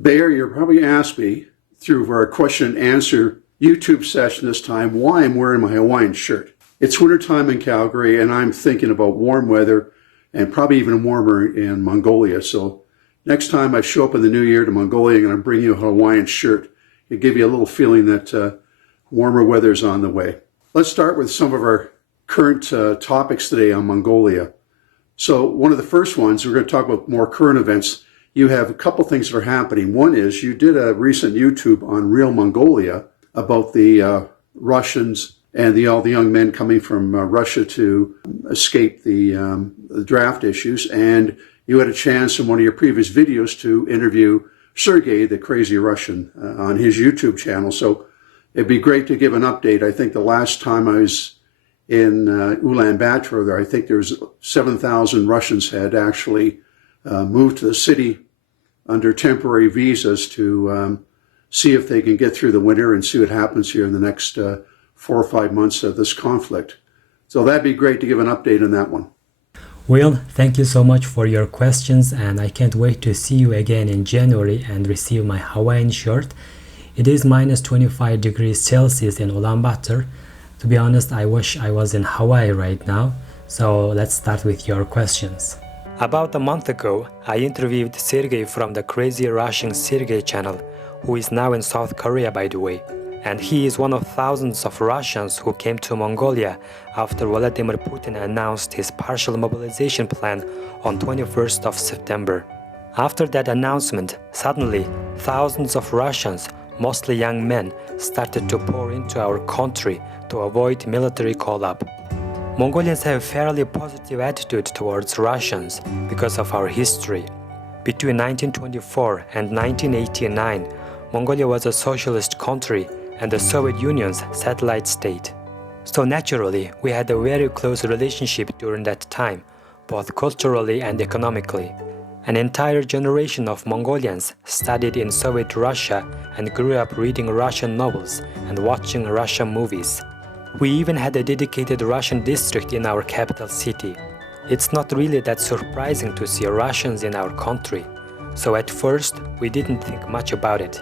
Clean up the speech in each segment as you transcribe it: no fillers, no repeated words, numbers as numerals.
Bayer, you're probably asked me through our question and answer YouTube session this time why I'm wearing my Hawaiian shirt. It's wintertime in Calgary, and I'm thinking about warm weather and probably even warmer in Mongolia. So next time I show up in the new year to Mongolia, I'm going to bring you a Hawaiian shirt. It'll give you a little feeling that warmer weather is on the way. Let's start with some of our current topics today on Mongolia. So one of the first ones, we're going to talk about more current events. You have a couple things that are happening. One is you did a recent YouTube on Real Mongolia about the Russians and all the young men coming from Russia to escape the draft issues. And you had a chance in one of your previous videos to interview Sergei, the crazy Russian, on his YouTube channel. So it'd be great to give an update. I think the last time I was in Ulaanbaatar there, I think there was 7,000 Russians had actually moved to the city under temporary visas to see if they can get through the winter and see what happens here in the next 4 or 5 months of this conflict. So that'd be great to give an update on that one. Will, thank you so much for your questions, and I can't wait to see you again in January and receive my Hawaiian shirt. It is minus 25 degrees Celsius in Ulaanbaatar. To be honest, I wish I was in Hawaii right now. So let's start with your questions. About a month ago, I interviewed Sergei from the Crazy Russian Sergei channel, who is now in South Korea, by the way. And he is one of thousands of Russians who came to Mongolia after Vladimir Putin announced his partial mobilization plan on 21st of September. After that announcement, suddenly thousands of Russians, mostly young men, started to pour into our country to avoid military call-up. Mongolians have a fairly positive attitude towards Russians because of our history. Between 1924 and 1989, Mongolia was a socialist country and the Soviet Union's satellite state. So naturally, we had a very close relationship during that time, both culturally and economically. An entire generation of Mongolians studied in Soviet Russia and grew up reading Russian novels and watching Russian movies. We even had a dedicated Russian district in our capital city. It's not really that surprising to see Russians in our country. So at first, we didn't think much about it.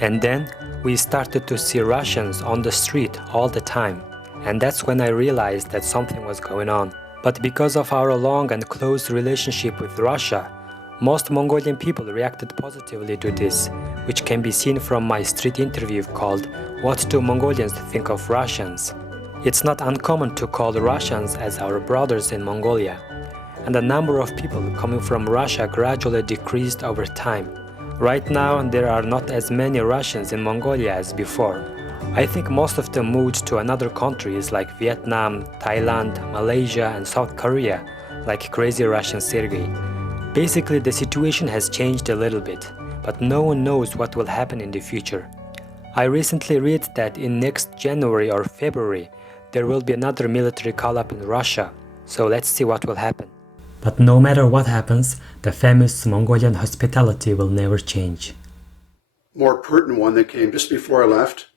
And then, we started to see Russians on the street all the time. And that's when I realized that something was going on. But because of our long and close relationship with Russia, most Mongolian people reacted positively to this, which can be seen from my street interview called "What Do Mongolians Think of Russians?" It's not uncommon to call the Russians as our brothers in Mongolia, and the number of people coming from Russia gradually decreased over time. Right now, there are not as many Russians in Mongolia as before. I think most of them moved to another countries like Vietnam, Thailand, Malaysia, and South Korea, like Crazy Russian Sergei. Basically, the situation has changed a little bit, but no one knows what will happen in the future. I recently read that in next January or February, there will be another military call-up in Russia, so let's see what will happen. But no matter what happens, the famous Mongolian hospitality will never change. More pertinent one that came just before I left,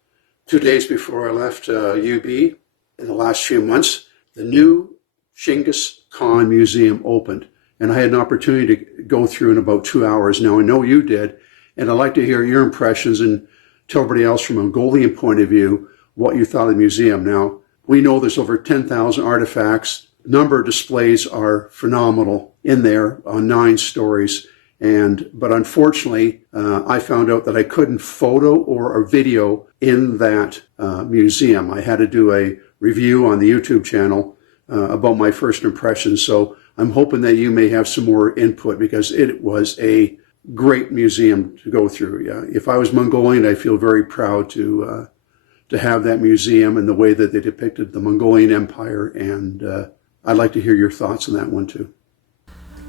2 days before I left UB, in the last few months, the new Chinggis Khaan Museum opened. And I had an opportunity to go through in about 2 hours. Now, I know you did, and I'd like to hear your impressions and tell everybody else from a Mongolian point of view what you thought of the museum. Now, we know there's over 10,000 artifacts. Number of displays are phenomenal in there on 9 stories. But unfortunately, I found out that I couldn't photo or a video in that museum. I had to do a review on the YouTube channel about my first impressions. So I'm hoping that you may have some more input because it was a great museum to go through. Yeah. If I was Mongolian, I feel very proud to have that museum and the way that they depicted the Mongolian Empire. And I'd like to hear your thoughts on that one too.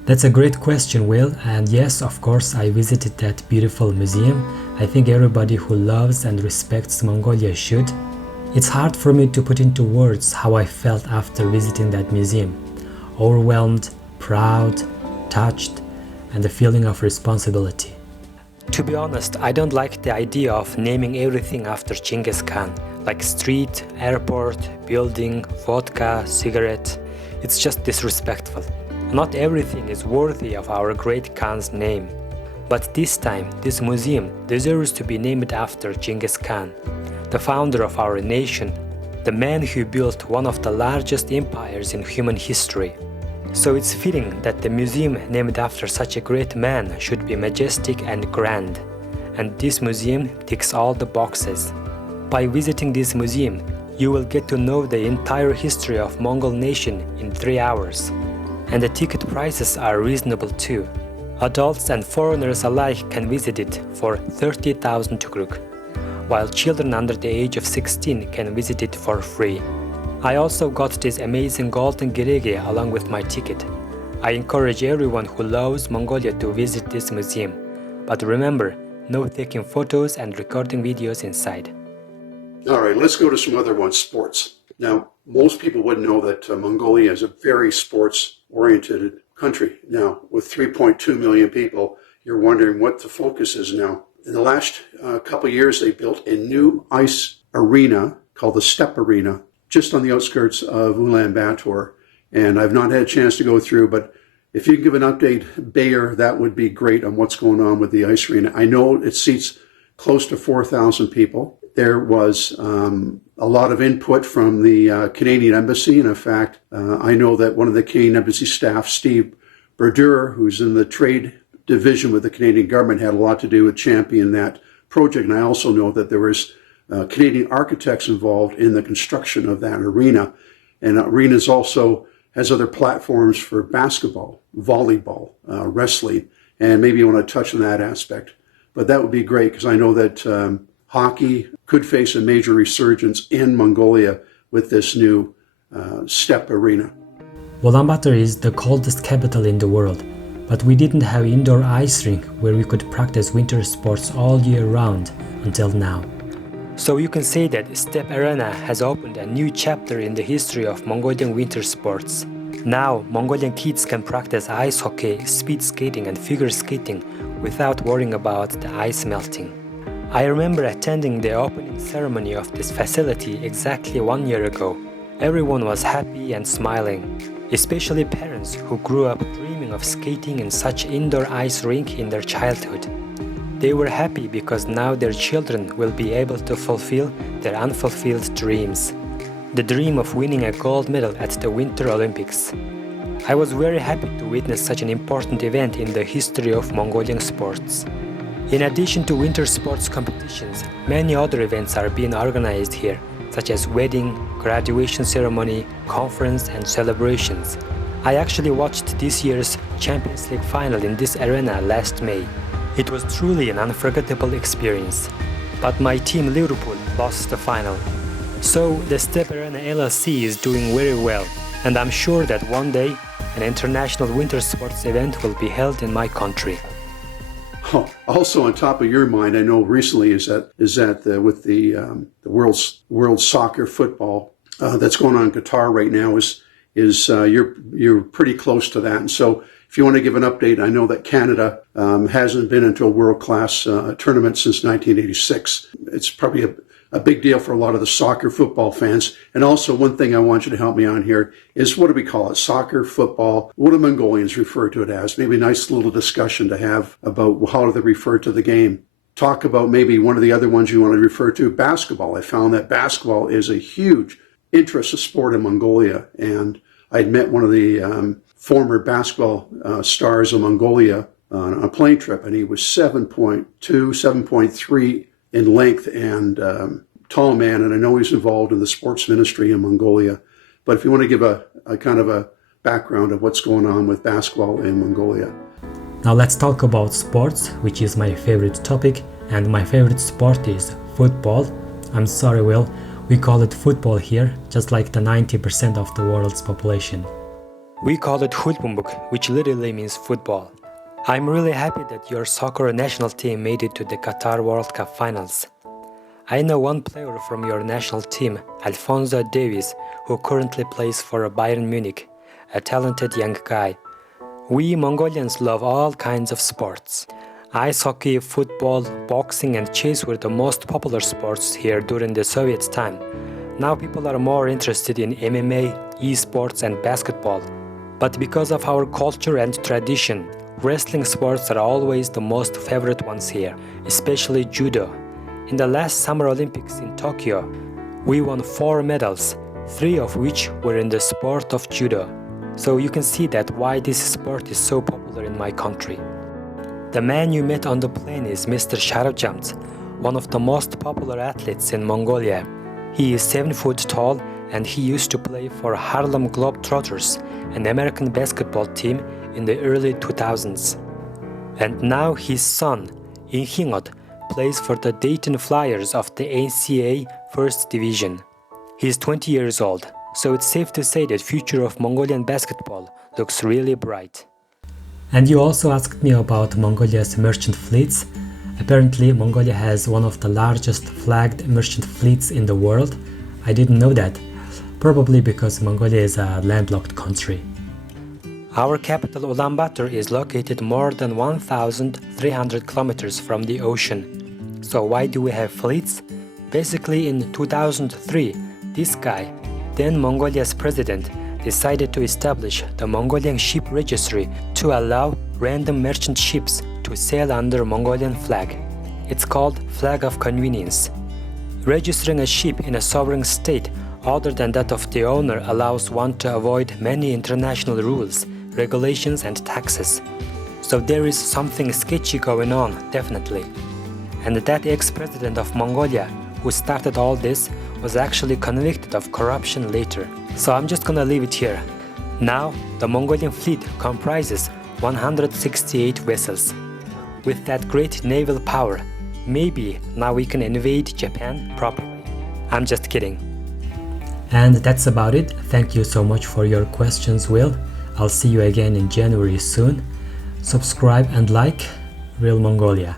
That's a great question, Will. And yes, of course, I visited that beautiful museum. I think everybody who loves and respects Mongolia should. It's hard for me to put into words how I felt after visiting that museum. Overwhelmed, proud, touched, and a feeling of responsibility. To be honest, I don't like the idea of naming everything after Chinggis Khan, like street, airport, building, vodka, cigarette. It's just disrespectful. Not everything is worthy of our great Khan's name. But this time, this museum deserves to be named after Chinggis Khan, the founder of our nation, the man who built one of the largest empires in human history. So it's fitting that the museum named after such a great man should be majestic and grand. And this museum ticks all the boxes. By visiting this museum, you will get to know the entire history of Mongol nation in 3 hours. And the ticket prices are reasonable too. Adults and foreigners alike can visit it for 30,000 tukruk, while children under the age of 16 can visit it for free. I also got this amazing golden gerege along with my ticket. I encourage everyone who loves Mongolia to visit this museum. But remember, no taking photos and recording videos inside. All right, let's go to some other ones, sports. Now, most people wouldn't know that Mongolia is a very sports-oriented country. Now, with 3.2 million people, you're wondering what the focus is now. In the last couple of years, they built a new ice arena called the Steppe Arena, just on the outskirts of Ulaanbaatar. And I've not had a chance to go through, but if you can give an update, Bayer, that would be great on what's going on with the ice arena. I know it seats close to 4,000 people. There was a lot of input from the Canadian Embassy. And in fact, I know that one of the Canadian Embassy staff, Steve Berdure, who's in the trade division with the Canadian government, had a lot to do with championing that project. And I also know that there was Canadian architects involved in the construction of that arena. And arenas also has other platforms for basketball, volleyball, wrestling, and maybe you want to touch on that aspect. But that would be great because I know that hockey could face a major resurgence in Mongolia with this new Steppe Arena. Ulaanbaatar is the coldest capital in the world, but we didn't have indoor ice rink where we could practice winter sports all year round until now. So you can say that Steppe Arena has opened a new chapter in the history of Mongolian winter sports. Now, Mongolian kids can practice ice hockey, speed skating and figure skating without worrying about the ice melting. I remember attending the opening ceremony of this facility exactly 1 year ago. Everyone was happy and smiling, especially parents who grew up dreaming of skating in such indoor ice rink in their childhood. They were happy because now their children will be able to fulfill their unfulfilled dreams. The dream of winning a gold medal at the Winter Olympics. I was very happy to witness such an important event in the history of Mongolian sports. In addition to winter sports competitions, many other events are being organized here, such as wedding, graduation ceremony, conference and celebrations. I actually watched this year's Champions League final in this arena last May. It was truly an unforgettable experience. But my team Liverpool lost the final. So the Steppe Arena LLC is doing very well, and I'm sure that one day an international winter sports event will be held in my country. Oh, also on top of your mind, I know recently is that with the world soccer football that's going on in Qatar right now is you're pretty close to that, and so if you want to give an update, I know that Canada hasn't been into a world-class tournament since 1986. It's probably a big deal for a lot of the soccer football fans. And also one thing I want you to help me on here is, what do we call it? Soccer, football, what do Mongolians refer to it as? Maybe a nice little discussion to have about how do they refer to the game. Talk about maybe one of the other ones you want to refer to, basketball. I found that basketball is a huge interest of sport in Mongolia. And I'd met one of the former basketball stars of Mongolia on a plane trip, and he was 7.2, 7.3 in length and tall man, and I know he's involved in the sports ministry in Mongolia. But if you want to give a kind of a background of what's going on with basketball in Mongolia. Now let's talk about sports, which is my favorite topic, and my favorite sport is football. I'm sorry, Will, we call it football here, just like the 90% of the world's population. We call it Hulpumbuk, which literally means football. I'm really happy that your soccer national team made it to the Qatar World Cup finals. I know one player from your national team, Alphonso Davies, who currently plays for Bayern Munich, a talented young guy. We Mongolians love all kinds of sports. Ice hockey, football, boxing and chess were the most popular sports here during the Soviet time. Now people are more interested in MMA, esports and basketball. But because of our culture and tradition, Wrestling sports are always the most favorite ones here, especially judo. In the last Summer Olympics in Tokyo, we won 4 medals, 3 of which were in the sport of judo. So you can see that why this sport is so popular in my country. The man you met on the plane is Mr. Sharafjamts, one of the most popular athletes in Mongolia. He is 7 foot tall and he used to play for Harlem Globetrotters, an American basketball team in the early 2000s. And now his son, Inhingot, plays for the Dayton Flyers of the NCAA First Division. He is 20 years old, so it's safe to say that future of Mongolian basketball looks really bright. And you also asked me about Mongolia's merchant fleets. Apparently, Mongolia has one of the largest flagged merchant fleets in the world. I didn't know that, probably because Mongolia is a landlocked country. Our capital Ulaanbaatar is located more than 1,300 kilometers from the ocean. So why do we have fleets? Basically, in 2003, this guy, then Mongolia's president, decided to establish the Mongolian Ship Registry to allow random merchant ships to sail under Mongolian flag. It's called Flag of Convenience. Registering a ship in a sovereign state other than that of the owner allows one to avoid many international rules, regulations and taxes. So there is something sketchy going on, definitely. And that ex-president of Mongolia who started all this was actually convicted of corruption later. So I'm just gonna leave it here. Now, the Mongolian fleet comprises 168 vessels. With that great naval power, maybe now we can invade Japan properly. I'm just kidding. And that's about it. Thank you so much for your questions, Will. I'll see you again in January soon. Subscribe and like. Real Mongolia.